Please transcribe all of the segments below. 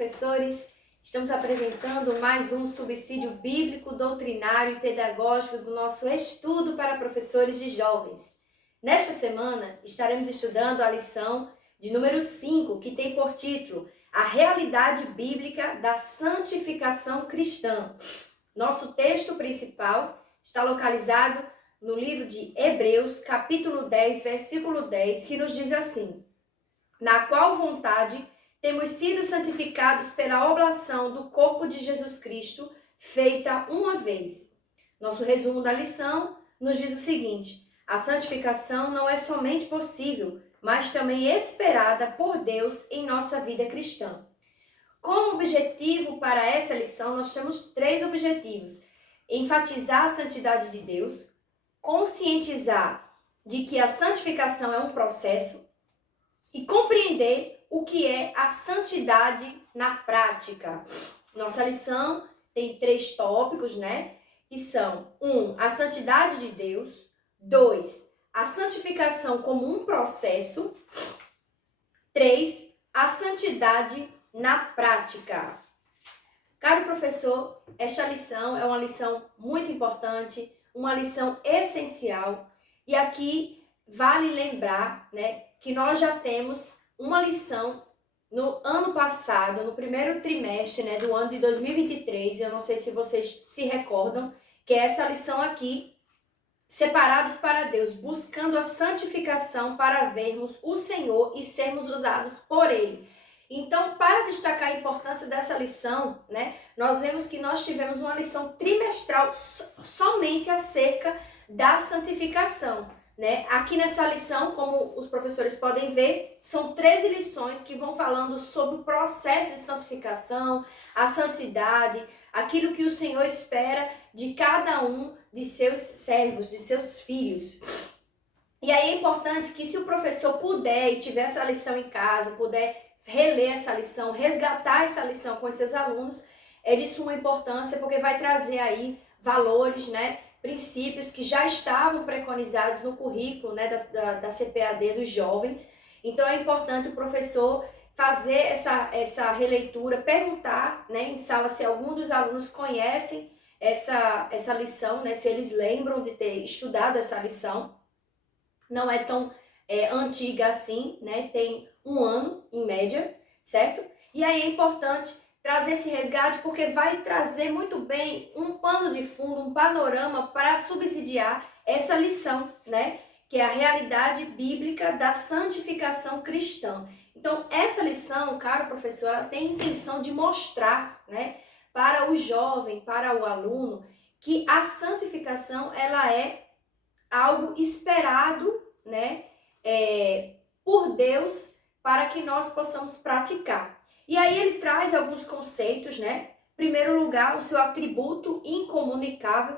professores! Estamos apresentando mais um subsídio bíblico, doutrinário e pedagógico do nosso estudo para professores de jovens. Nesta semana, estaremos estudando a lição de número 5, que tem por título A Realidade Bíblica da Santificação Cristã. Nosso texto principal está localizado no livro de Hebreus, capítulo 10, versículo 10, que nos diz assim: na qual vontade temos sido santificados pela oblação do corpo de Jesus Cristo, feita uma vez. Nosso resumo da lição nos diz o seguinte: a santificação não é somente possível, mas também esperada por Deus em nossa vida cristã. Como objetivo para essa lição, nós temos 3 objetivos: enfatizar a santidade de Deus, conscientizar de que a santificação é um processo e compreender o que é a santidade na prática. Nossa lição tem 3 tópicos, que são 1. A santidade de Deus. 2. A santificação como um processo. 3. A santidade na prática. Caro professor, esta lição é uma lição muito importante, uma lição essencial. E aqui vale lembrar, que nós já temos uma lição no ano passado, no primeiro trimestre, do ano de 2023, eu não sei se vocês se recordam, que é essa lição aqui, separados para Deus, buscando a santificação para vermos o Senhor e sermos usados por Ele. Então, para destacar a importância dessa lição, nós vemos que nós tivemos uma lição trimestral somente acerca da santificação. Aqui nessa lição, como os professores podem ver, são 13 lições que vão falando sobre o processo de santificação, a santidade, aquilo que o Senhor espera de cada um de seus servos, de seus filhos. E aí é importante que, se o professor puder e tiver essa lição em casa, puder reler essa lição, resgatar essa lição com os seus alunos, é de suma importância, porque vai trazer aí valores, princípios que já estavam preconizados no currículo da CPAD dos jovens. Então é importante o professor fazer essa releitura, perguntar em sala se algum dos alunos conhecem essa lição, se eles lembram de ter estudado essa lição. Não é tão antiga assim, tem 1 ano em média, certo? E aí é importante trazer esse resgate, porque vai trazer muito bem um pano de fundo, um panorama para subsidiar essa lição, que é a realidade bíblica da santificação cristã. Então, essa lição, caro professor, ela tem a intenção de mostrar, para o jovem, para o aluno, que a santificação, ela é algo esperado, por Deus, para que nós possamos praticar. E aí ele traz alguns conceitos, Em primeiro lugar, o seu atributo incomunicável,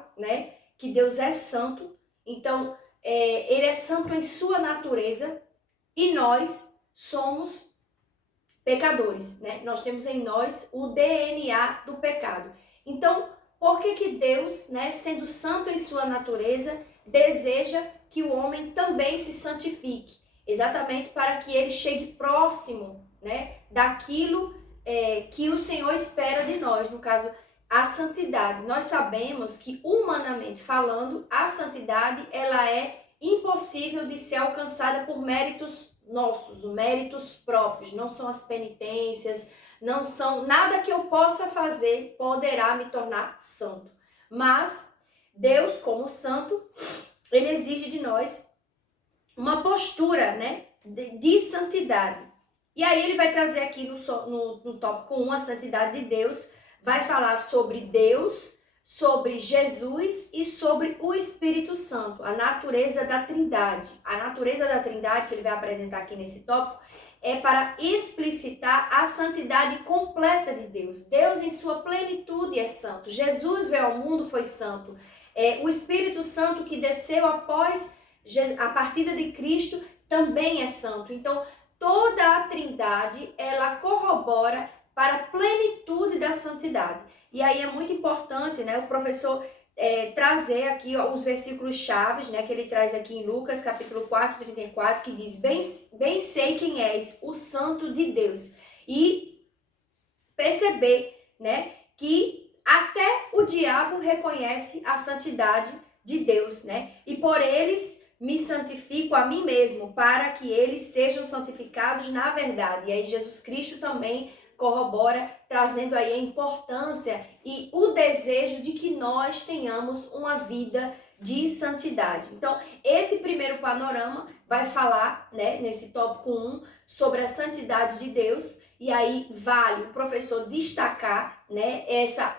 que Deus é santo. Então, ele é santo em sua natureza e nós somos pecadores, Nós temos em nós o DNA do pecado. Então, por que Deus, sendo santo em sua natureza, deseja que o homem também se santifique? Exatamente para que ele chegue próximo, daquilo que o Senhor espera de nós, no caso, a santidade. Nós sabemos que, humanamente falando, a santidade ela é impossível de ser alcançada por méritos nossos, méritos próprios. Não são as penitências, não são nada que eu possa fazer poderá me tornar santo. Mas Deus, como santo, ele exige de nós uma postura, de santidade. E aí ele vai trazer aqui no tópico 1, a santidade de Deus, vai falar sobre Deus, sobre Jesus e sobre o Espírito Santo, a natureza da Trindade. A natureza da Trindade que ele vai apresentar aqui nesse tópico é para explicitar a santidade completa de Deus. Deus em sua plenitude é santo. Jesus veio ao mundo, foi santo. O Espírito Santo que desceu após a partida de Cristo também é santo. Então, toda a Trindade, ela corrobora para a plenitude da santidade. E aí é muito importante, o professor trazer aqui os versículos chaves, que ele traz aqui em Lucas, capítulo 4, 34, que diz: bem sei quem és, o santo de Deus. E perceber, né, que até o diabo reconhece a santidade de Deus, né? E por eles me santifico a mim mesmo, para que eles sejam santificados na verdade. E aí Jesus Cristo também corrobora, trazendo aí a importância e o desejo de que nós tenhamos uma vida de santidade. Então, esse primeiro panorama vai falar, né, nesse tópico 1, sobre a santidade de Deus, e aí vale o professor destacar, né,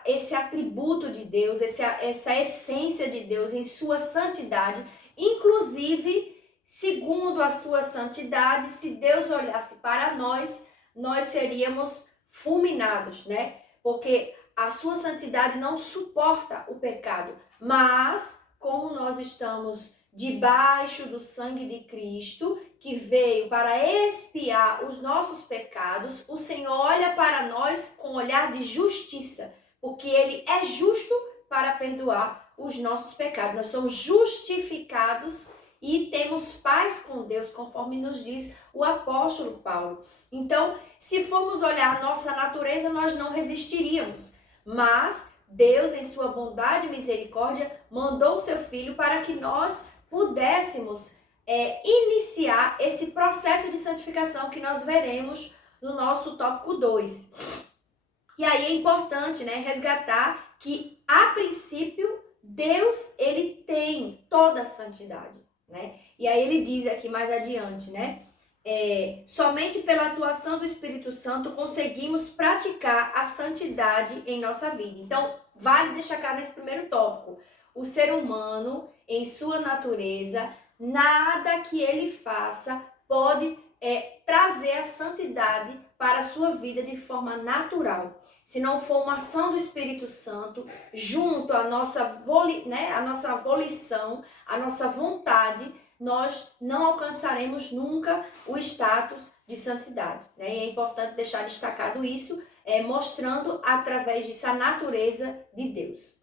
esse atributo de Deus, essa essência de Deus em sua santidade, inclusive, segundo a sua santidade, se Deus olhasse para nós, nós seríamos fulminados, né? Porque a sua santidade não suporta o pecado, mas como nós estamos debaixo do sangue de Cristo, que veio para expiar os nossos pecados, o Senhor olha para nós com um olhar de justiça, porque Ele é justo para perdoar os nossos pecados. Nós somos justificados e temos paz com Deus, conforme nos diz o apóstolo Paulo. Então, se formos olhar a nossa natureza, nós não resistiríamos, mas Deus, em sua bondade e misericórdia, mandou o seu Filho para que nós pudéssemos iniciar esse processo de santificação que nós veremos no nosso tópico 2. E aí é importante, né, resgatar que, a princípio, Deus, ele tem toda a santidade, né? E aí ele diz aqui mais adiante, né? Somente pela atuação do Espírito Santo conseguimos praticar a santidade em nossa vida. Então, vale destacar nesse primeiro tópico, o ser humano, em sua natureza, nada que ele faça pode trazer a santidade para a sua vida de forma natural. Se não for uma ação do Espírito Santo, junto à nossa volição, à nossa vontade, nós não alcançaremos nunca o status de santidade, né? E é importante deixar destacado isso, mostrando através disso a natureza de Deus.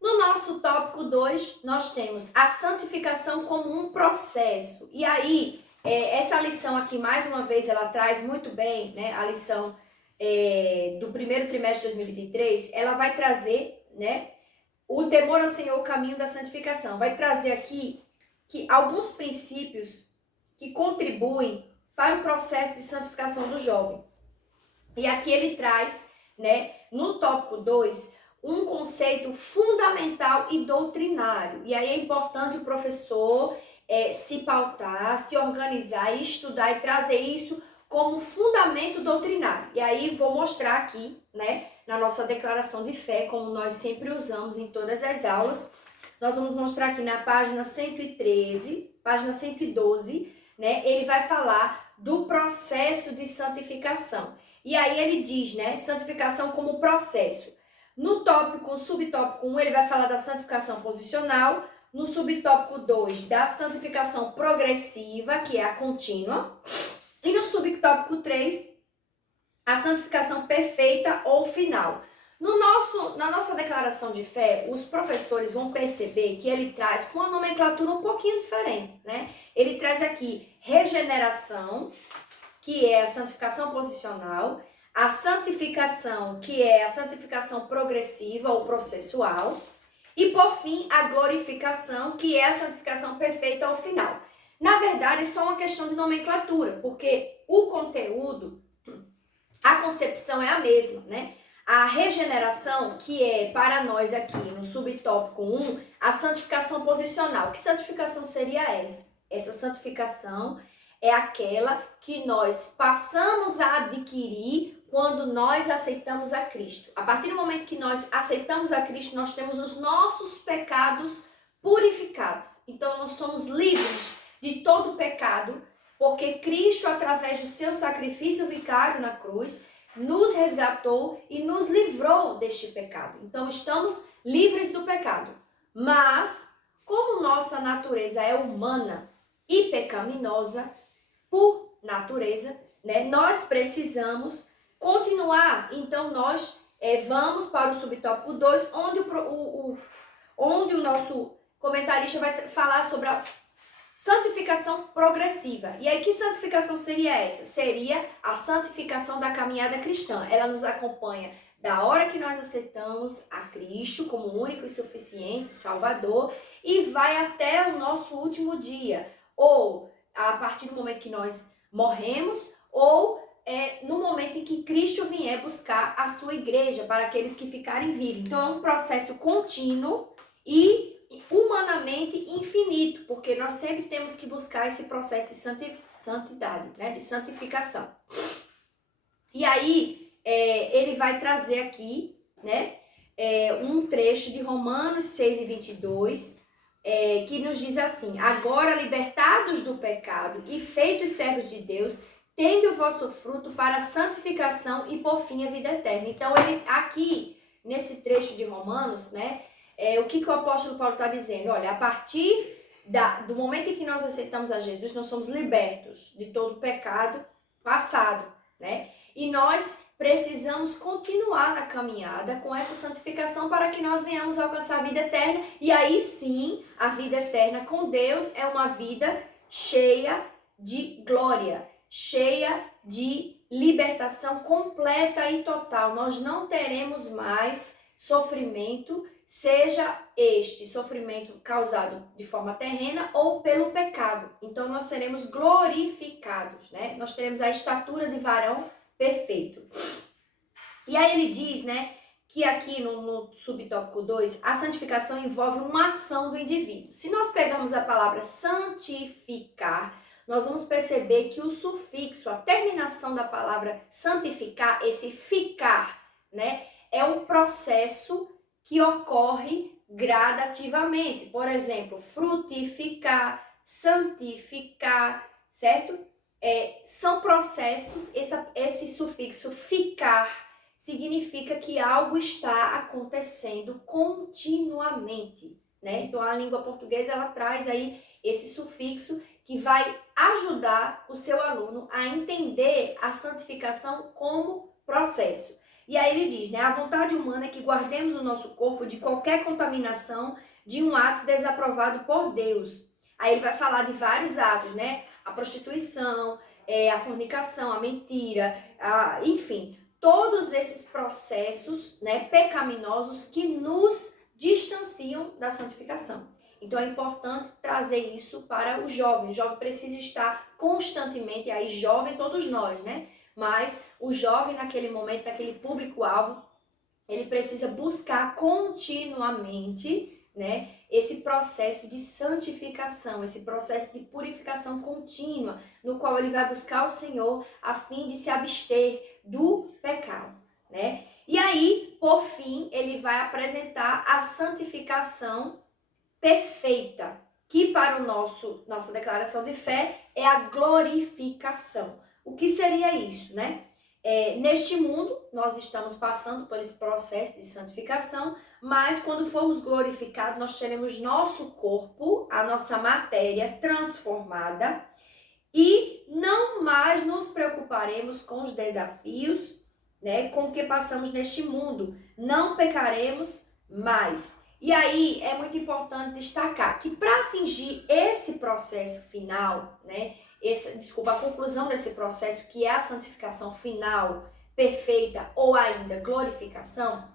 No nosso tópico 2, nós temos a santificação como um processo. E aí, essa lição aqui, mais uma vez, ela traz muito bem, né? A lição do primeiro trimestre de 2023, ela vai trazer, né, o temor ao Senhor, o caminho da santificação. Vai trazer aqui que alguns princípios que contribuem para o processo de santificação do jovem. E aqui ele traz, né, no tópico 2, um conceito fundamental e doutrinário. E aí é importante o professor se pautar, se organizar, estudar e trazer isso como fundamento doutrinário. E aí vou mostrar aqui, né, na nossa declaração de fé, como nós sempre usamos em todas as aulas. Nós vamos mostrar aqui na página 113, página 112, né, ele vai falar do processo de santificação. E aí ele diz, né, santificação como processo. No tópico, subtópico 1, ele vai falar da santificação posicional. No subtópico 2, da santificação progressiva, que é a contínua. E no subtópico 3, a santificação perfeita ou final. Na nossa declaração de fé, os professores vão perceber que ele traz com uma nomenclatura um pouquinho diferente, né? Ele traz aqui regeneração, que é a santificação posicional, a santificação, que é a santificação progressiva ou processual, e por fim, a glorificação, que é a santificação perfeita ou final. Na verdade, é só uma questão de nomenclatura, porque o conteúdo, a concepção é a mesma, né? A regeneração, que é para nós aqui no subtópico 1, a santificação posicional. Que santificação seria essa? Essa santificação é aquela que nós passamos a adquirir quando nós aceitamos a Cristo. A partir do momento que nós aceitamos a Cristo, nós temos os nossos pecados purificados. Então, nós somos livres de todo pecado, porque Cristo, através do seu sacrifício vicário na cruz, nos resgatou e nos livrou deste pecado. Então, estamos livres do pecado. Mas, como nossa natureza é humana e pecaminosa, por natureza, né, nós precisamos continuar. Então, nós vamos para o subtópico 2, onde o nosso comentarista vai falar sobre santificação progressiva. E aí, que santificação seria essa? Seria a santificação da caminhada cristã. Ela nos acompanha da hora que nós aceitamos a Cristo como único e suficiente Salvador e vai até o nosso último dia, ou a partir do momento que nós morremos, ou no momento em que Cristo vier buscar a sua igreja para aqueles que ficarem vivos. Então é um processo contínuo e humanamente infinito, porque nós sempre temos que buscar esse processo de santidade, né, de santificação. E aí ele vai trazer aqui, né, um trecho de Romanos 6:22, que nos diz assim: agora libertados do pecado e feitos servos de Deus, tende o vosso fruto para a santificação e por fim a vida eterna. Então ele aqui, nesse trecho de Romanos, né, o que o apóstolo Paulo está dizendo? Olha, a partir do momento em que nós aceitamos a Jesus, nós somos libertos de todo o pecado passado, né? E nós precisamos continuar na caminhada com essa santificação para que nós venhamos alcançar a vida eterna. E aí sim, a vida eterna com Deus é uma vida cheia de glória, cheia de libertação completa e total. Nós não teremos mais sofrimento, seja este sofrimento causado de forma terrena ou pelo pecado. Então nós seremos glorificados, né? Nós teremos a estatura de varão perfeito. E aí ele diz, né, que aqui no subtópico 2, a santificação envolve uma ação do indivíduo. Se nós pegamos a palavra santificar, nós vamos perceber que o sufixo, a terminação da palavra santificar, esse ficar, né, é um processo que ocorre gradativamente. Por exemplo, frutificar, santificar, certo? São processos, esse sufixo ficar significa que algo está acontecendo continuamente, né? Então a língua portuguesa ela traz aí esse sufixo que vai ajudar o seu aluno a entender a santificação como processo. E aí ele diz, né, a vontade humana é que guardemos o nosso corpo de qualquer contaminação de um ato desaprovado por Deus. Aí ele vai falar de vários atos, né? A prostituição, a fornicação, a mentira, enfim, todos esses processos, né, pecaminosos que nos distanciam da santificação. Então é importante trazer isso para o jovem. O jovem precisa estar constantemente, aí jovem todos nós, né? Mas o jovem naquele momento, naquele público-alvo, ele precisa buscar continuamente, né, esse processo de santificação, esse processo de purificação contínua, no qual ele vai buscar o Senhor a fim de se abster do pecado, né? E aí, por fim, ele vai apresentar a santificação perfeita, que para nossa declaração de fé é a glorificação. O que seria isso, né? Neste mundo, nós estamos passando por esse processo de santificação, mas quando formos glorificados, nós teremos nosso corpo, a nossa matéria transformada e não mais nos preocuparemos com os desafios, né, com que passamos neste mundo. Não pecaremos mais. E aí é muito importante destacar que para atingir esse processo final, né, a conclusão desse processo, que é a santificação final, perfeita ou ainda glorificação,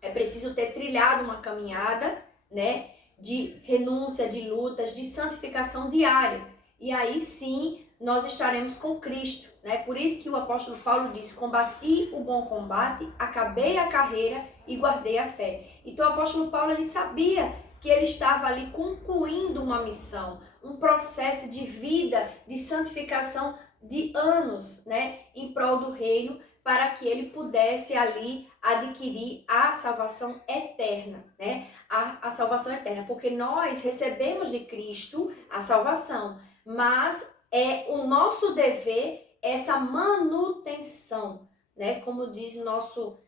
é preciso ter trilhado uma caminhada, né, de renúncia, de lutas, de santificação diária. E aí sim nós estaremos com Cristo, né? Por isso que o apóstolo Paulo diz: combati o bom combate, acabei a carreira e guardei a fé. Então o apóstolo Paulo ele sabia que ele estava ali concluindo uma missão, um processo de vida, de santificação de anos, né, em prol do reino, para que ele pudesse ali adquirir a salvação eterna, né? A salvação eterna, porque nós recebemos de Cristo a salvação, mas é o nosso dever essa manutenção, né? Como diz o nosso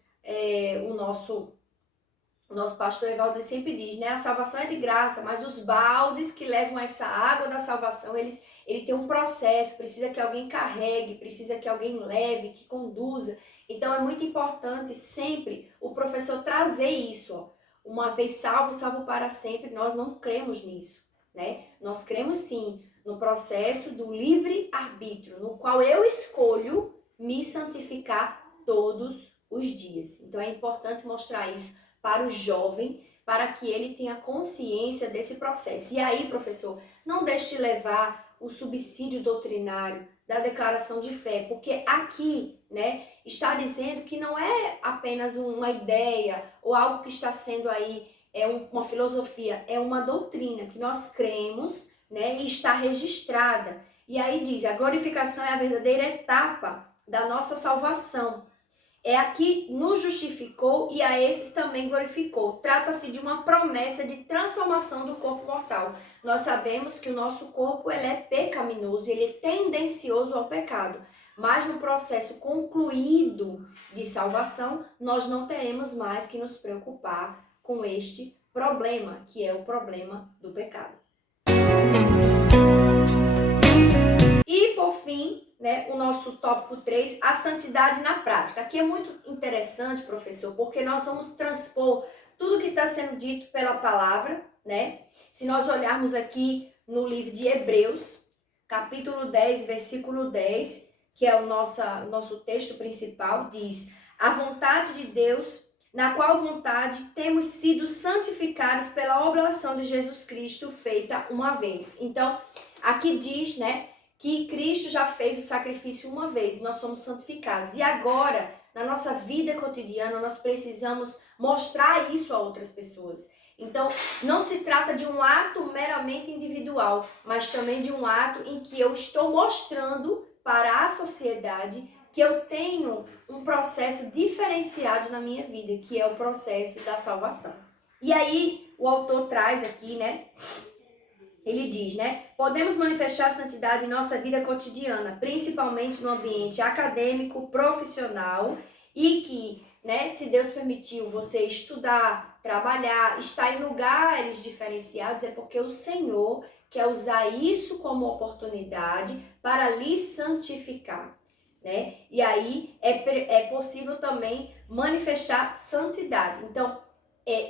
pastor Evaldo sempre diz, né? A salvação é de graça, mas os baldes que levam essa água da salvação, ele tem um processo, precisa que alguém carregue, precisa que alguém leve, que conduza. Então é muito importante sempre o professor trazer isso, ó. Uma vez salvo, salvo para sempre, nós não cremos nisso, né? Nós cremos sim no processo do livre-arbítrio, no qual eu escolho me santificar todos os dias. Então é importante mostrar isso para o jovem, para que ele tenha consciência desse processo. E aí, professor, não deixe de levar o subsídio doutrinário da declaração de fé, porque aqui, né, está dizendo que não é apenas uma ideia ou algo que está sendo aí uma filosofia, é uma doutrina que nós cremos, né, e está registrada. E aí diz, a glorificação é a verdadeira etapa da nossa salvação. É a que nos justificou e a esses também glorificou. Trata-se de uma promessa de transformação do corpo mortal. Nós sabemos que o nosso corpo ele é pecaminoso, ele é tendencioso ao pecado. Mas no processo concluído de salvação, nós não teremos mais que nos preocupar com este problema, que é o problema do pecado. E, por fim, né, o nosso tópico 3, a santidade na prática. Aqui é muito interessante, professor, porque nós vamos transpor tudo que está sendo dito pela palavra, né? Se nós olharmos aqui no livro de Hebreus, capítulo 10, versículo 10, que é o nosso texto principal, diz: a vontade de Deus, na qual vontade temos sido santificados pela oblação de Jesus Cristo feita uma vez. Então, aqui diz, né, que Cristo já fez o sacrifício uma vez, nós somos santificados. E agora, na nossa vida cotidiana, nós precisamos mostrar isso a outras pessoas. Então, não se trata de um ato meramente individual, mas também de um ato em que eu estou mostrando para a sociedade que eu tenho um processo diferenciado na minha vida, que é o processo da salvação. E aí, o autor traz aqui, né? Ele diz, né? Podemos manifestar a santidade em nossa vida cotidiana, principalmente no ambiente acadêmico, profissional, e que, né, se Deus permitiu você estudar, trabalhar, estar em lugares diferenciados, é porque o Senhor quer usar isso como oportunidade para lhe santificar, né? E aí é possível também manifestar santidade. Então,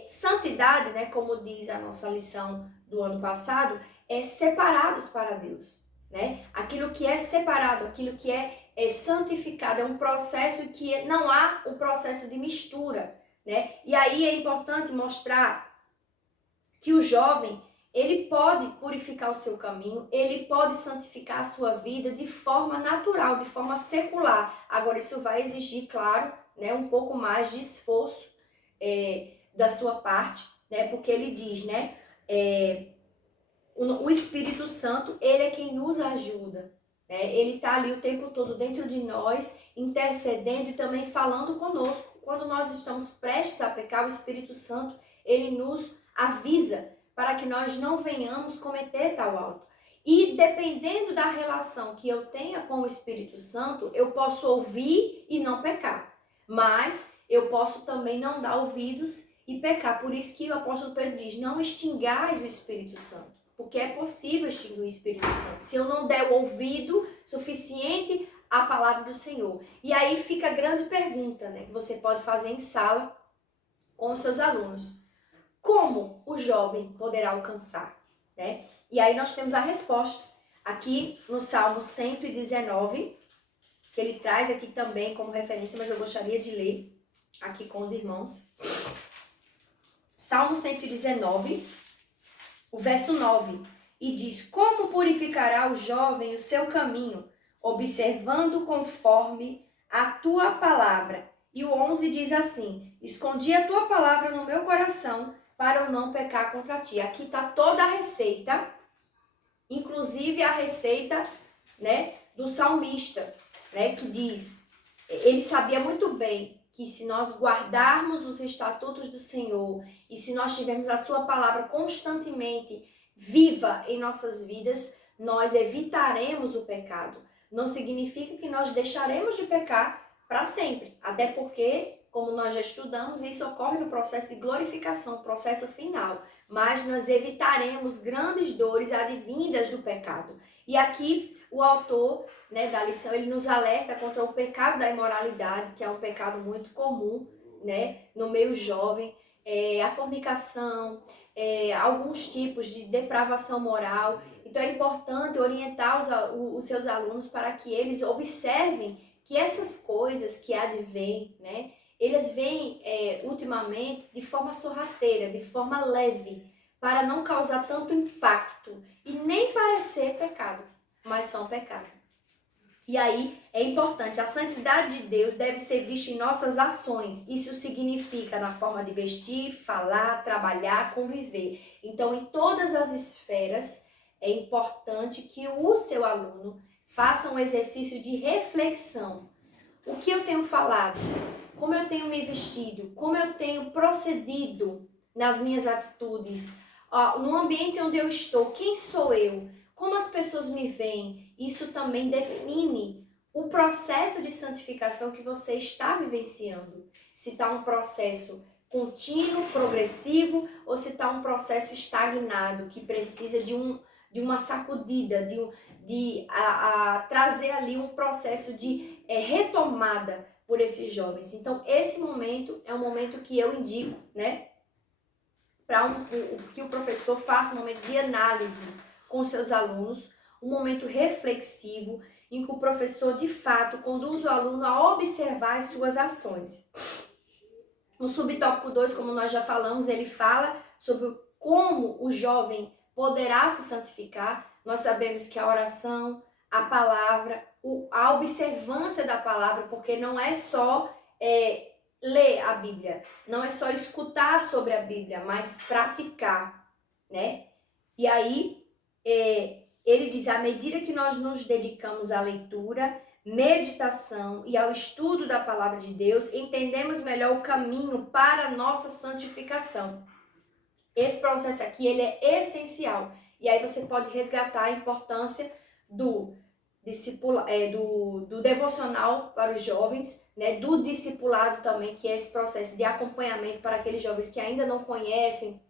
santidade, né, como diz a nossa lição do ano passado, é separados para Deus, né? Aquilo que é separado, aquilo que é santificado, é um processo que não há um processo de mistura, né? E aí é importante mostrar que o jovem, ele pode purificar o seu caminho, ele pode santificar a sua vida de forma natural, de forma secular. Agora, isso vai exigir, claro, né, um pouco mais de esforço da sua parte, né? Porque ele diz, né? O Espírito Santo, ele é quem nos ajuda, né? Ele está ali o tempo todo dentro de nós, intercedendo e também falando conosco. Quando nós estamos prestes a pecar, o Espírito Santo, ele nos avisa para que nós não venhamos cometer tal ato. E dependendo da relação que eu tenha com o Espírito Santo, eu posso ouvir e não pecar. Mas eu posso também não dar ouvidos e pecar. Por isso que o apóstolo Pedro diz, não extingais o Espírito Santo. Porque é possível extinguir o Espírito Santo, se eu não der o ouvido suficiente à palavra do Senhor. E aí fica a grande pergunta, né, que você pode fazer em sala com os seus alunos. Como o jovem poderá alcançar, né? E aí nós temos a resposta aqui no Salmo 119, que ele traz aqui também como referência, mas eu gostaria de ler aqui com os irmãos. Salmo 119, o verso 9, e diz: como purificará o jovem o seu caminho, observando conforme a tua palavra. E o 11 diz assim: escondi a tua palavra no meu coração, para eu não pecar contra ti. Aqui está toda a receita, inclusive a receita, né, do salmista, né, que diz, ele sabia muito bem que se nós guardarmos os estatutos do Senhor e se nós tivermos a sua palavra constantemente viva em nossas vidas, nós evitaremos o pecado. Não significa que nós deixaremos de pecar para sempre, até porque, como nós já estudamos, isso ocorre no processo de glorificação, processo final, mas nós evitaremos grandes dores advindas do pecado. E aqui o autor, né, da lição, ele nos alerta contra o pecado da imoralidade, que é um pecado muito comum, né, no meio jovem, a fornicação, alguns tipos de depravação moral. Então é importante orientar os seus alunos para que eles observem que essas coisas que advêm, né, eles vêm ultimamente de forma sorrateira, de forma leve, para não causar tanto impacto e nem parecer pecado, mas são pecado. E aí é importante, a santidade de Deus deve ser vista em nossas ações. Isso significa na forma de vestir, falar, trabalhar, conviver. Então, em todas as esferas, é importante que o seu aluno faça um exercício de reflexão. O que eu tenho falado? Como eu tenho me vestido? Como eu tenho procedido nas minhas atitudes? No ambiente onde eu estou, quem sou eu? Como as pessoas me veem? Isso também define o processo de santificação que você está vivenciando. Se está um processo contínuo, progressivo, ou se está um processo estagnado, que precisa de uma sacudida, de trazer ali um processo de retomada por esses jovens. Então, esse momento é um momento que eu indico, né, para que o professor faça um momento de análise com seus alunos, um momento reflexivo, em que o professor, de fato, conduz o aluno a observar as suas ações. No subtópico 2, como nós já falamos, ele fala sobre como o jovem poderá se santificar. Nós sabemos que a oração, a palavra, a observância da palavra, porque não é só ler a Bíblia, não é só escutar sobre a Bíblia, mas praticar, né? E aí, ele diz, à medida que nós nos dedicamos à leitura, meditação e ao estudo da palavra de Deus, entendemos melhor o caminho para a nossa santificação. Esse processo aqui, ele é essencial. E aí você pode resgatar a importância do devocional para os jovens, né, do discipulado também, que é esse processo de acompanhamento para aqueles jovens que ainda não conhecem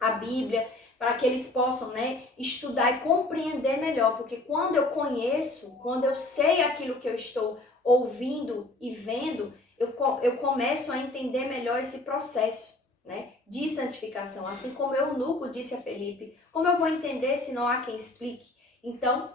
a Bíblia, para que eles possam, né, estudar e compreender melhor, porque quando eu conheço, quando eu sei aquilo que eu estou ouvindo e vendo, eu começo a entender melhor esse processo, né, de santificação. Assim como o eunuco disse a Felipe, como eu vou entender se não há quem explique? Então,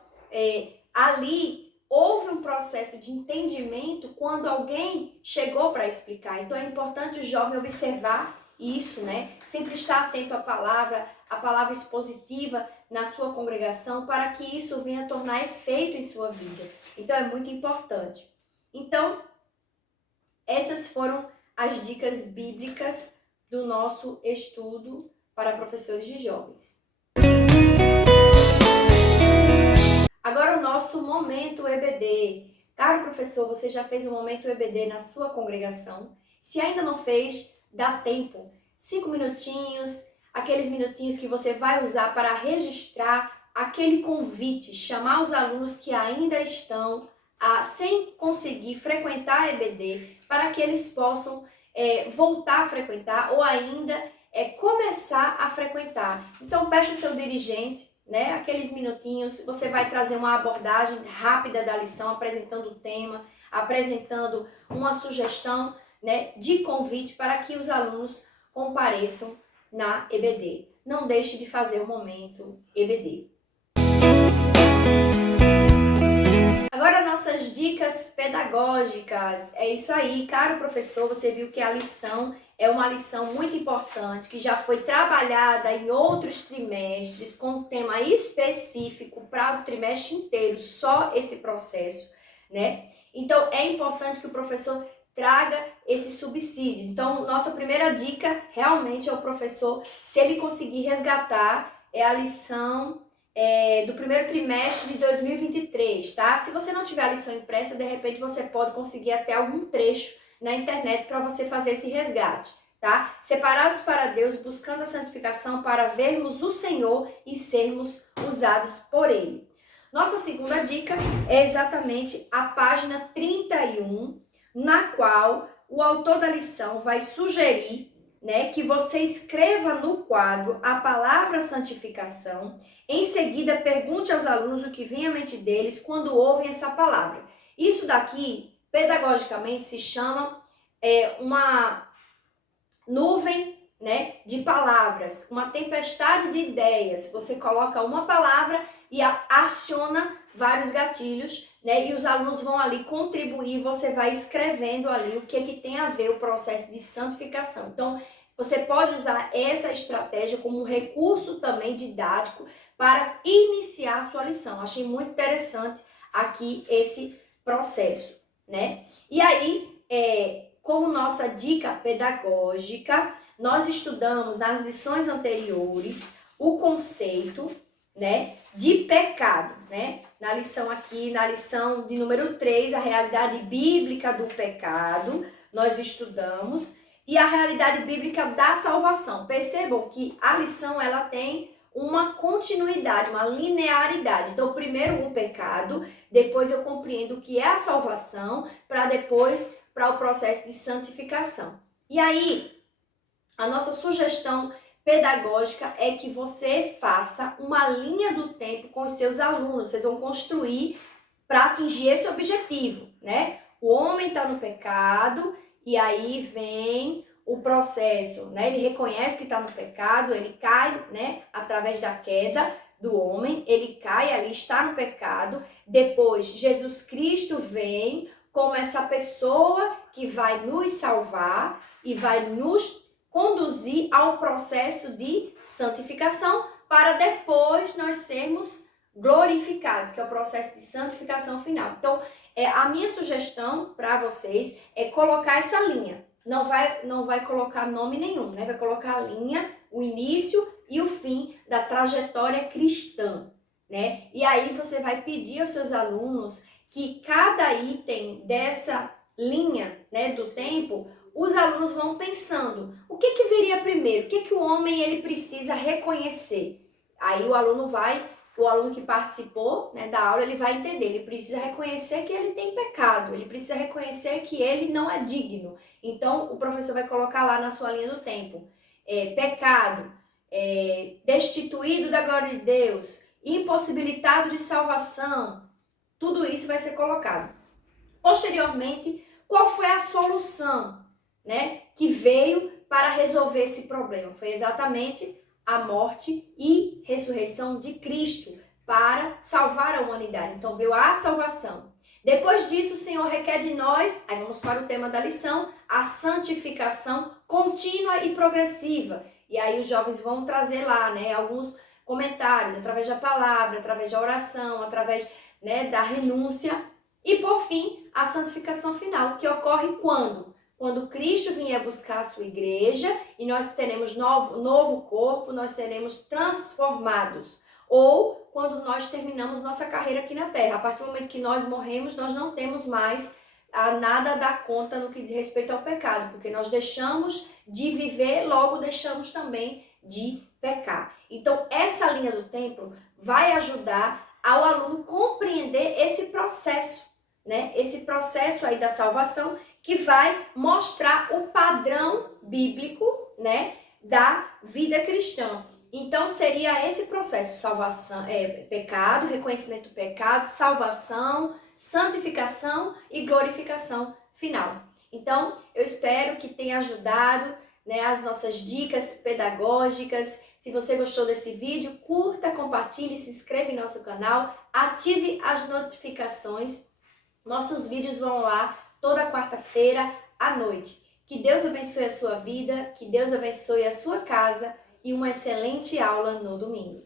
ali houve um processo de entendimento quando alguém chegou para explicar. Então é importante o jovem observar isso, né? Sempre estar atento à palavra expositiva na sua congregação, para que isso venha tornar efeito em sua vida. Então é muito importante. Então, essas foram as dicas bíblicas do nosso estudo para professores de jovens. Agora o nosso momento EBD. Caro professor, você já fez um momento EBD na sua congregação? Se ainda não fez, dá tempo. 5 minutinhos, aqueles minutinhos que você vai usar para registrar aquele convite, chamar os alunos que ainda estão sem conseguir frequentar a EBD, para que eles possam voltar a frequentar ou ainda começar a frequentar. Então peça seu dirigente, né, aqueles minutinhos, você vai trazer uma abordagem rápida da lição, apresentando o tema, apresentando uma sugestão, né, de convite para que os alunos compareçam na EBD. Não deixe de fazer o momento EBD. Agora nossas dicas pedagógicas. É isso aí, caro professor, você viu que a lição é uma lição muito importante, que já foi trabalhada em outros trimestres, com um tema específico para o trimestre inteiro, só esse processo, né? Então, é importante que o professor traga esses subsídios. Então, nossa primeira dica realmente é o professor, se ele conseguir resgatar, a lição do primeiro trimestre de 2023, tá? Se você não tiver a lição impressa, de repente você pode conseguir até algum trecho na internet para você fazer esse resgate, tá? Separados para Deus, buscando a santificação para vermos o Senhor e sermos usados por Ele. Nossa segunda dica é exatamente a página 31, na qual o autor da lição vai sugerir, né, que você escreva no quadro a palavra santificação. Em seguida, pergunte aos alunos o que vem à mente deles quando ouvem essa palavra. Isso daqui, pedagogicamente, se chama uma nuvem né, de palavras, uma tempestade de ideias. Você coloca uma palavra e aciona vários gatilhos, né, e os alunos vão ali contribuir, você vai escrevendo ali o que tem a ver o processo de santificação. Então, você pode usar essa estratégia como um recurso também didático para iniciar a sua lição. Achei muito interessante aqui esse processo, né? E aí, como nossa dica pedagógica, nós estudamos nas lições anteriores o conceito, né, de pecado, né? Na lição de número 3, a realidade bíblica do pecado, nós estudamos, e a realidade bíblica da salvação. Percebam que a lição ela tem uma continuidade, uma linearidade. Então, primeiro o pecado, depois eu compreendo o que é a salvação, para depois para o processo de santificação. E aí, a nossa sugestão pedagógica é que você faça uma linha do tempo com os seus alunos. Vocês vão construir para atingir esse objetivo, né? O homem está no pecado e aí vem o processo, né? Ele reconhece que está no pecado, ele cai, né? Através da queda do homem, ele cai ali, está no pecado. Depois, Jesus Cristo vem como essa pessoa que vai nos salvar e vai nos conduzir ao processo de santificação para depois nós sermos glorificados, que é o processo de santificação final. Então, a minha sugestão para vocês é colocar essa linha. Não vai colocar nome nenhum, né? Vai colocar a linha, o início e o fim da trajetória cristã, né? E aí você vai pedir aos seus alunos que cada item dessa linha, né, do tempo, os alunos vão pensando, o que viria primeiro? O que o homem ele precisa reconhecer? Aí o aluno que participou, né, da aula, ele vai entender, ele precisa reconhecer que ele tem pecado, ele precisa reconhecer que ele não é digno. Então, o professor vai colocar lá na sua linha do tempo, pecado, destituído da glória de Deus, impossibilitado de salvação, tudo isso vai ser colocado. Posteriormente, qual foi a solução, né, que veio para resolver esse problema? Foi exatamente a morte e ressurreição de Cristo para salvar a humanidade. Então veio a salvação. Depois disso, o Senhor requer de nós, aí vamos para o tema da lição, a santificação contínua e progressiva. E aí os jovens vão trazer lá, né, alguns comentários, através da palavra, através da oração, através, né, da renúncia. E por fim, a santificação final, que ocorre quando? Quando Cristo vier buscar a sua igreja e nós teremos novo corpo, nós seremos transformados. Ou quando nós terminamos nossa carreira aqui na Terra. A partir do momento que nós morremos, nós não temos mais nada a dar conta no que diz respeito ao pecado, porque nós deixamos de viver, logo deixamos também de pecar. Então, essa linha do tempo vai ajudar ao aluno compreender esse processo, né? Esse processo aí da salvação, que vai mostrar o padrão bíblico, né, da vida cristã. Então, seria esse processo: salvação, pecado, reconhecimento do pecado, salvação, santificação e glorificação final. Então, eu espero que tenha ajudado, né, as nossas dicas pedagógicas. Se você gostou desse vídeo, curta, compartilhe, se inscreva em nosso canal, ative as notificações. Nossos vídeos vão lá toda quarta-feira à noite. Que Deus abençoe a sua vida, que Deus abençoe a sua casa e uma excelente aula no domingo.